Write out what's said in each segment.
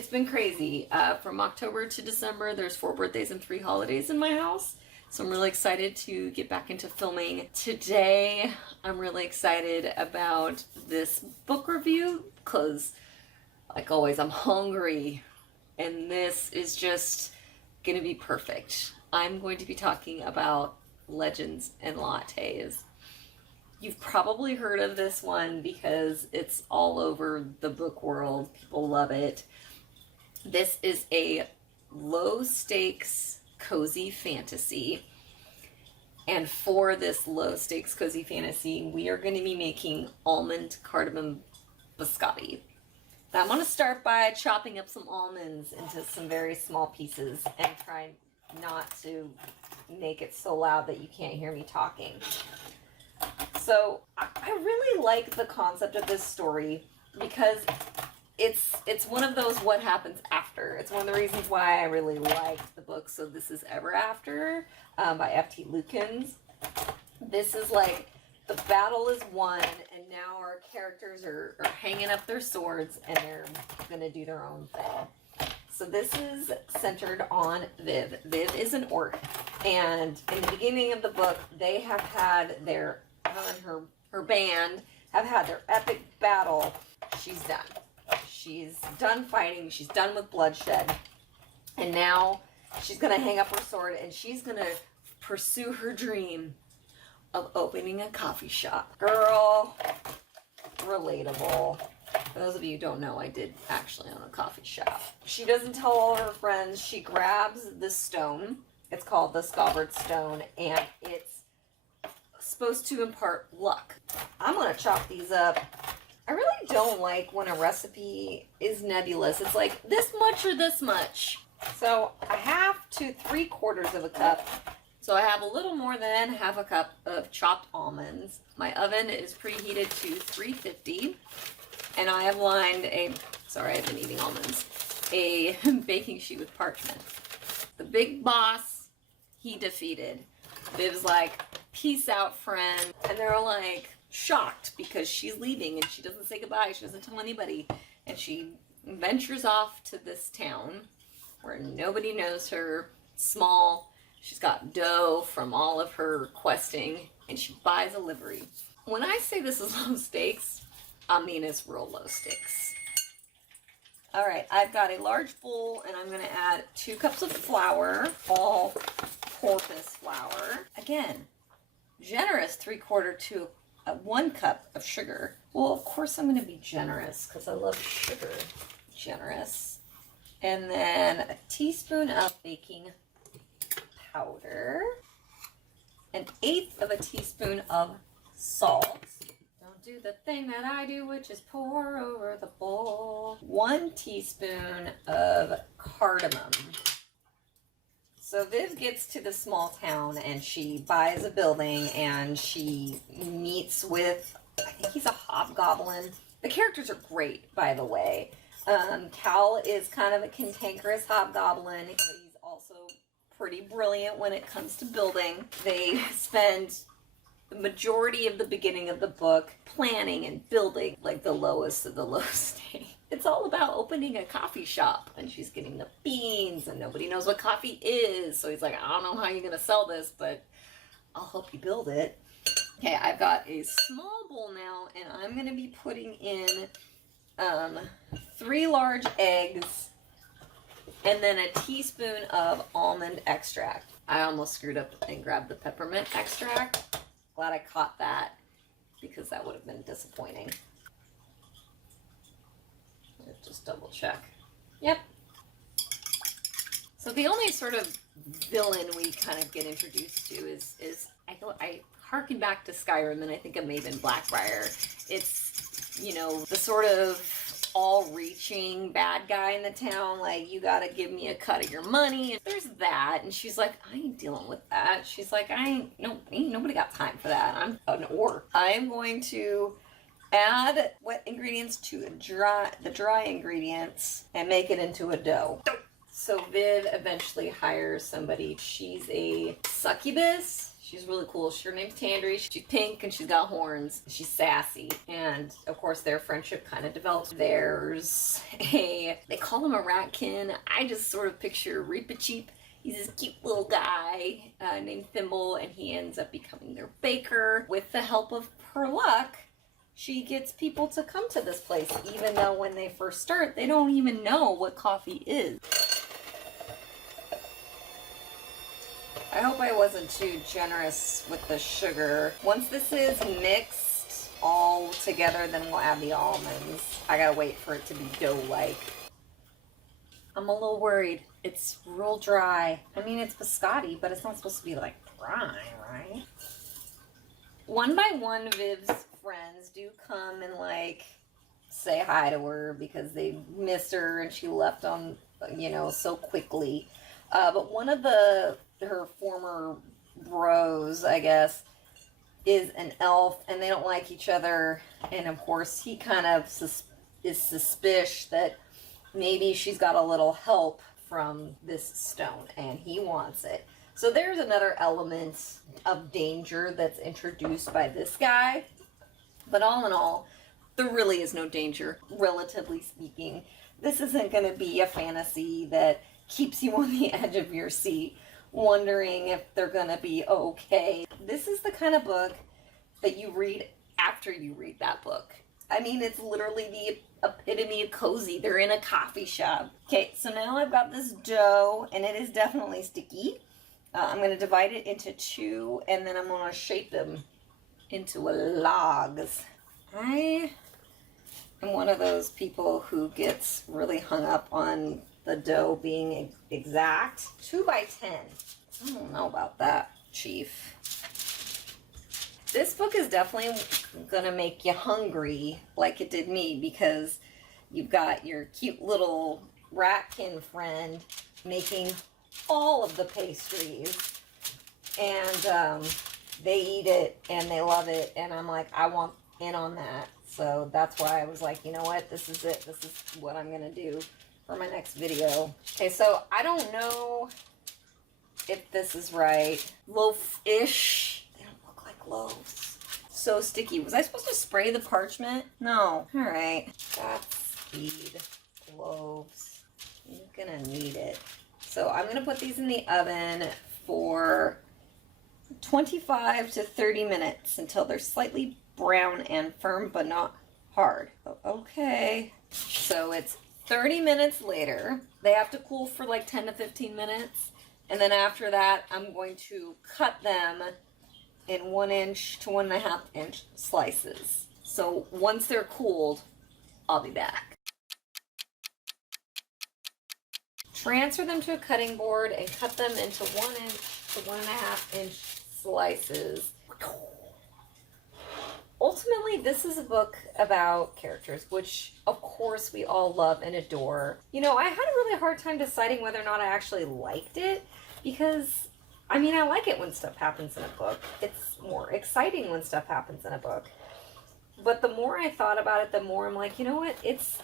It's been crazy. From October to December, there's 4 birthdays and 3 holidays in my house. So I'm really excited to get back into filming. Today, I'm really excited about this book review because, like always, I'm hungry. And this is just going to be perfect. I'm going to be talking about Legends and Lattes. You've probably heard of this one because it's all over the book world. People love it. This is a low-stakes cozy fantasy. And for this low-stakes cozy fantasy, we are going to be making almond cardamom biscotti. Now I'm going to start by chopping up some almonds into some very small pieces and try not to make it so loud that you can't hear me talking. So I really like the concept of this story because it's one of those what happens after. It's one of the reasons why I really liked the book So This Is Ever After by F.T. Lukens. This is like the battle is won and now our characters are hanging up their swords and they're going to do their own thing. So this is centered on Viv. Viv is an orc, and in the beginning of the book they have had her and her band have had their epic battle. She's done. She's done fighting. She's done with bloodshed. And now she's going to hang up her sword and she's going to pursue her dream of opening a coffee shop. Girl, relatable. For those of you who don't know, I did actually own a coffee shop. She doesn't tell all her friends. She grabs this stone. It's called the Scobbard Stone, and it's supposed to impart luck. I'm going to chop these up. I really don't like when a recipe is nebulous. It's like this much or this much. So a half to 3/4 of a cup. So I have a little more than half a cup of chopped almonds. My oven is preheated to 350. And I have lined sorry, I've been eating almonds, a baking sheet with parchment. The big boss, he defeated. Viv's like, peace out, friend. And they're like shocked because she's leaving and she doesn't say goodbye. She doesn't tell anybody. And she ventures off to this town where nobody knows her. Small. She's got dough from all of her questing and she buys a livery. When I say this is low stakes, I mean it's real low stakes. All right, I've got a large bowl and I'm going to add 2 cups of flour, all porpoise flour. Again, generous 3/4 to 1 cup of sugar. Well, of course I'm going to be generous because I love sugar. Generous. And then a teaspoon of baking powder, 1/8 of a teaspoon of salt. Don't do the thing that I do, which is pour over the bowl. 1 teaspoon of cardamom. So Viv gets to the small town and she buys a building and she meets with, I think he's a hobgoblin. The characters are great, by the way. Cal is kind of a cantankerous hobgoblin. He's also pretty brilliant when it comes to building. They spend the majority of the beginning of the book planning and building like the lowest of the low stakes. It's all about opening a coffee shop and she's getting the beans and nobody knows what coffee is. So he's like, I don't know how you're going to sell this, but I'll help you build it. Okay, I've got a small bowl now and I'm going to be putting in 3 large eggs and then a teaspoon of almond extract. I almost screwed up and grabbed the peppermint extract. Glad I caught that because that would have been disappointing. Let's just double check. Yep. So the only sort of villain we kind of get introduced to is I harken back to Skyrim and I think of Maven Blackbriar. It's, you know, the sort of all-reaching bad guy in the town, like, you gotta give me a cut of your money. And there's that, and she's like, I ain't dealing with that. She's like, ain't nobody got time for that. I'm an orc. I'm going to add wet ingredients to the dry ingredients and make it into a dough. So Viv eventually hires somebody. She's a succubus. She's really cool. Her name's Tandri. She's pink and she's got horns. She's sassy. And of course their friendship kind of develops. There's they call him a ratkin. I just sort of picture Reepicheep. He's this cute little guy named Thimble, and he ends up becoming their baker. With the help of her luck, she gets people to come to this place, even though when they first start, they don't even know what coffee is. I hope I wasn't too generous with the sugar. Once this is mixed all together, then we'll add the almonds. I gotta wait for it to be dough-like. I'm a little worried. It's real dry. I mean, it's biscotti, but it's not supposed to be like dry, right? One by one, Viv's friends do come and like say hi to her because they miss her and she left on, so quickly. But one of her former bros, I guess, is an elf, and they don't like each other. And of course, he kind of is suspicious that maybe she's got a little help from this stone, and he wants it. So there's another element of danger that's introduced by this guy. But all in all, there really is no danger, relatively speaking. This isn't going to be a fantasy that keeps you on the edge of your seat, wondering if they're going to be okay. This is the kind of book that you read after you read that book. I mean, it's literally the epitome of cozy. They're in a coffee shop. Okay, so now I've got this dough, and it is definitely sticky. I'm going to divide it into two, and then I'm going to shape them into logs. I am one of those people who gets really hung up on the dough being exact. 2 by 10. I don't know about that, Chief. This book is definitely going to make you hungry like it did me, because you've got your cute little ratkin friend making all of the pastries, and they eat it and they love it, and I'm like, I want in on that. So that's why I was like, you know what, this is it. This is what I'm going to do for my next video. Okay, so I don't know if this is right. Loaf-ish. Loaves. So sticky. Was I supposed to spray the parchment? No. Alright. Godspeed. Loaves. You're gonna need it. So I'm gonna put these in the oven for 25 to 30 minutes until they're slightly brown and firm, but not hard. Okay. So it's 30 minutes later. They have to cool for like 10 to 15 minutes. And then after that, I'm going to cut them in 1 inch to 1.5 inch slices. So once they're cooled, I'll be back. Transfer them to a cutting board and cut them into 1 inch to 1.5 inch slices. Ultimately, this is a book about characters, which of course we all love and adore. I had a really hard time deciding whether or not I actually liked it, because I mean, I like it when stuff happens in a book. It's more exciting when stuff happens in a book. But the more I thought about it, the more I'm like, you know what? It's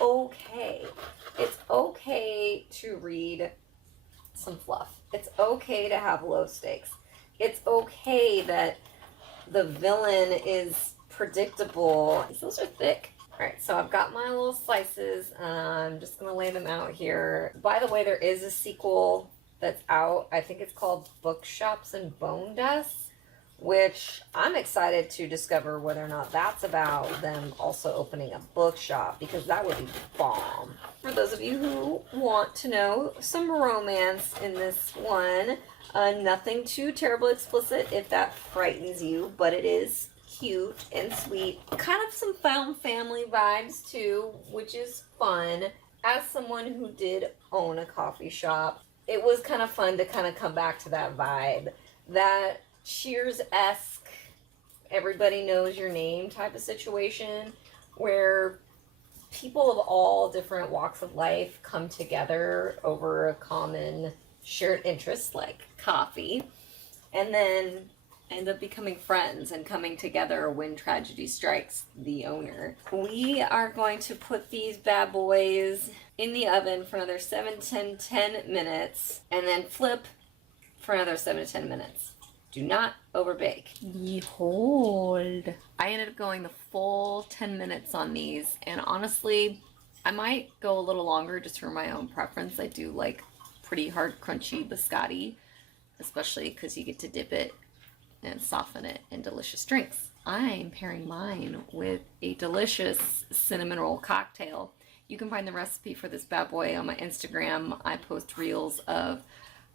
okay. It's okay to read some fluff. It's okay to have low stakes. It's okay that the villain is predictable. Those are thick. All right, so I've got my little slices. I'm just going to lay them out here. By the way, there is a sequel that's out. I think it's called Bookshops and Bone Dust, which I'm excited to discover whether or not that's about them also opening a bookshop, because that would be bomb. For those of you who want to know some romance in this one, nothing too terribly explicit if that frightens you, but it is cute and sweet. Kind of some found family vibes too, which is fun. As someone who did own a coffee shop, it was kind of fun to kind of come back to that vibe. That Cheers-esque, everybody knows your name type of situation, where people of all different walks of life come together over a common shared interest like coffee, and then end up becoming friends and coming together when tragedy strikes the owner. We are going to put these bad boys in the oven for another 7 to 10 minutes, and then flip for another 7 to 10 minutes. Do not overbake. Behold. I ended up going the full 10 minutes on these, and honestly, I might go a little longer just for my own preference. I do like pretty hard, crunchy biscotti, especially because you get to dip it and soften it in delicious drinks. I'm pairing mine with a delicious cinnamon roll cocktail. You can find the recipe for this bad boy on my Instagram. I post reels of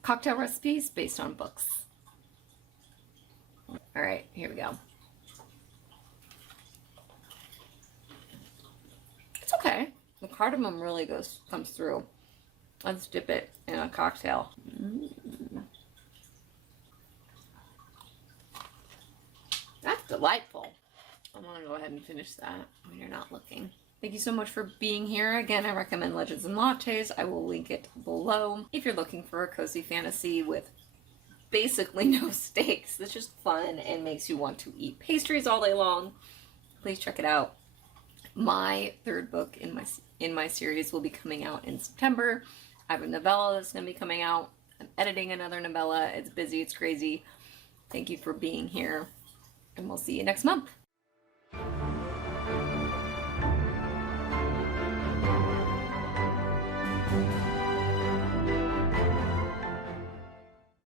cocktail recipes based on books. All right, here we go. It's okay. The cardamom really comes through. Let's dip it in a cocktail. That's delightful. I'm gonna go ahead and finish that when you're not looking. Thank you so much for being here. Again, I recommend Legends and Lattes. I will link it below. If you're looking for a cozy fantasy with basically no stakes, that's just fun and makes you want to eat pastries all day long, please check it out. My third book in my series will be coming out in September. I have a novella that's going to be coming out. I'm editing another novella. It's busy, it's crazy. Thank you for being here, and we'll see you next month.